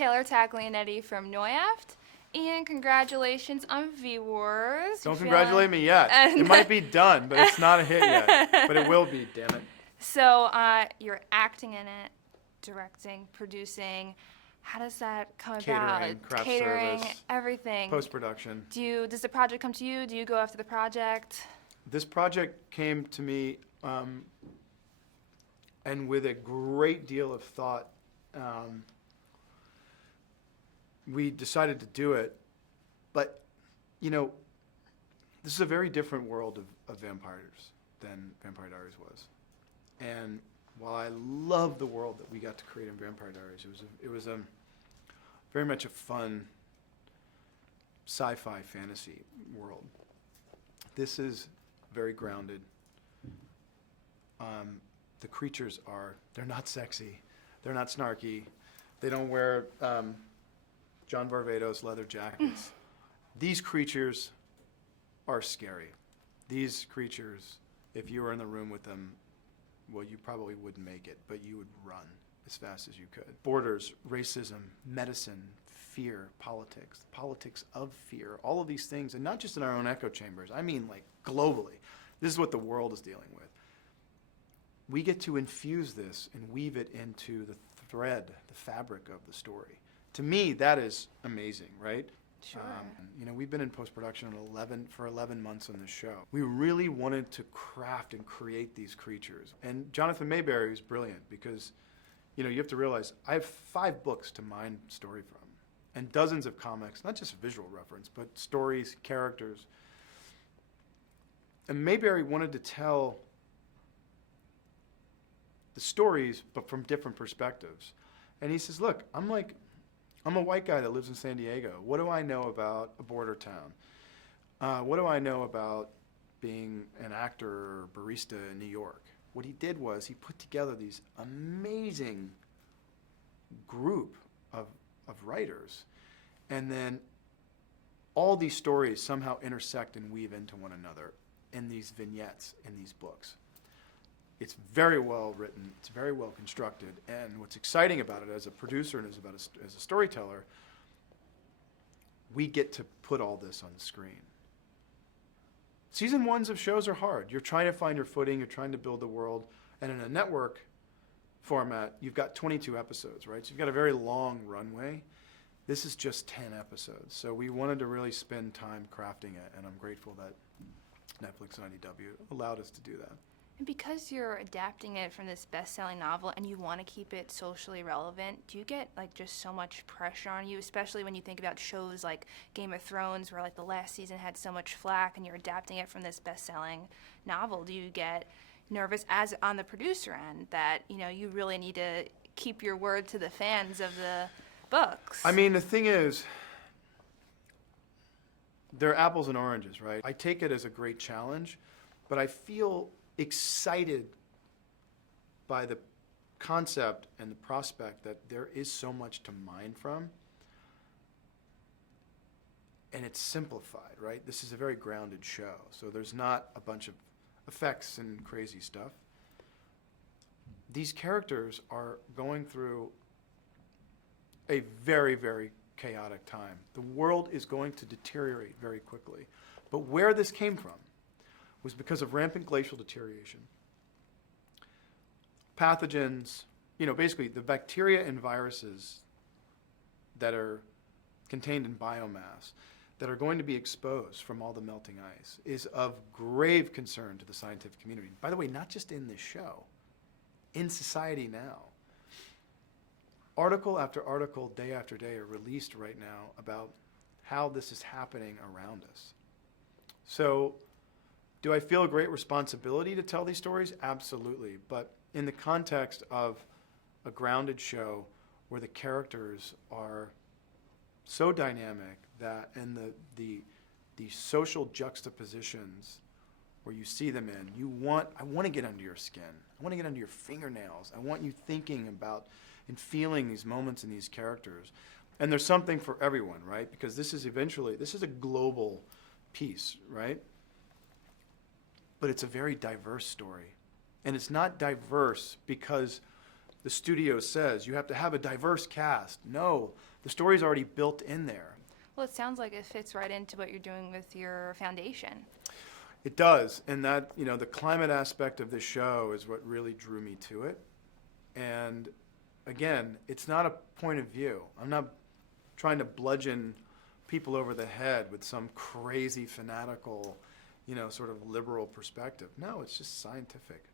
Taylor Taglianetti from NOIAFT, and congratulations on V-Wars. Don't congratulate me yet. It might be done, but it's not a hit yet. But it will be, damn it. So you're acting in it, directing, producing. How does that come about? Craft Catering, service, everything. post-production. Does the project come to you? Do you go after the project? This project came to me, and with a great deal of thought, we decided to do it. But, you know, this is a very different world of vampires than Vampire Diaries was. And while I love the world that we got to create in Vampire Diaries, it was very much a fun sci-fi fantasy world. This is very grounded. The creatures they're not sexy, they're not snarky, they don't wear John Varvatos leather jackets. These creatures are scary. These creatures, if you were in the room with them, well, you probably wouldn't make it, but you would run as fast as you could. Borders, racism, medicine, fear, politics of fear, all of these things, and not just in our own echo chambers, I mean like globally. This is what the world is dealing with. We get to infuse this and weave it into the thread, the fabric of the story. To me, that is amazing, right? Sure. You know, we've been in post-production for 11 months on this show. We really wanted to craft and create these creatures. And Jonathan Maberry is brilliant because, you know, you have to realize I have 5 books to mine story from and dozens of comics, not just visual reference, but stories, characters. And Maberry wanted to tell the stories, but from different perspectives. And he says, look, I'm a white guy that lives in San Diego. What do I know about a border town? What do I know about being an actor or barista in New York? What he did was he put together these amazing group of writers. And then all these stories somehow intersect and weave into one another in these vignettes in these books. It's very well written, it's very well constructed, and what's exciting about it as a producer and as a storyteller, we get to put all this on the screen. Season 1s of shows are hard. You're trying to find your footing, you're trying to build the world, and in a network format, you've got 22 episodes, right? So you've got a very long runway. This is just 10 episodes. So we wanted to really spend time crafting it, and I'm grateful that Netflix and IDW allowed us to do that. And because you're adapting it from this best-selling novel and you want to keep it socially relevant, do you get like just so much pressure on you, especially when you think about shows like Game of Thrones where like the last season had so much flack and you're adapting it from this best-selling novel? Do you get nervous as on the producer end that, you know, you really need to keep your word to the fans of the books? I mean, the thing is, they're apples and oranges, right? I take it as a great challenge, but I feel excited by the concept and the prospect that there is so much to mine from, and it's simplified, right? This is a very grounded show, so there's not a bunch of effects and crazy stuff. These characters are going through a very, very chaotic time. The world is going to deteriorate very quickly, but where this came from was because of rampant glacial deterioration. Pathogens, you know, basically the bacteria and viruses that are contained in biomass that are going to be exposed from all the melting ice is of grave concern to the scientific community. By the way, not just in this show, in society now. Article after article, day after day are released right now about how this is happening around us. So, do I feel a great responsibility to tell these stories? Absolutely. But in the context of a grounded show where the characters are so dynamic that and the social juxtapositions where you see them in, I want to get under your skin. I want to get under your fingernails. I want you thinking about and feeling these moments and these characters. And there's something for everyone, right? Because this is a global piece, right? But it's a very diverse story. And it's not diverse because the studio says. You have to have a diverse cast. No, the story's already built in there. Well, it sounds like it fits right into what you're doing with your foundation. It does, and that, the climate aspect of this show is what really drew me to it. And again, it's not a point of view. I'm not trying to bludgeon people over the head with some crazy fanatical, sort of liberal perspective. No, it's just scientific.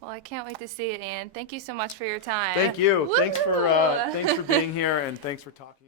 Well, I can't wait to see it, Anne. Thank you so much for your time. Thank you. Woo! Thanks for being here, and thanks for talking.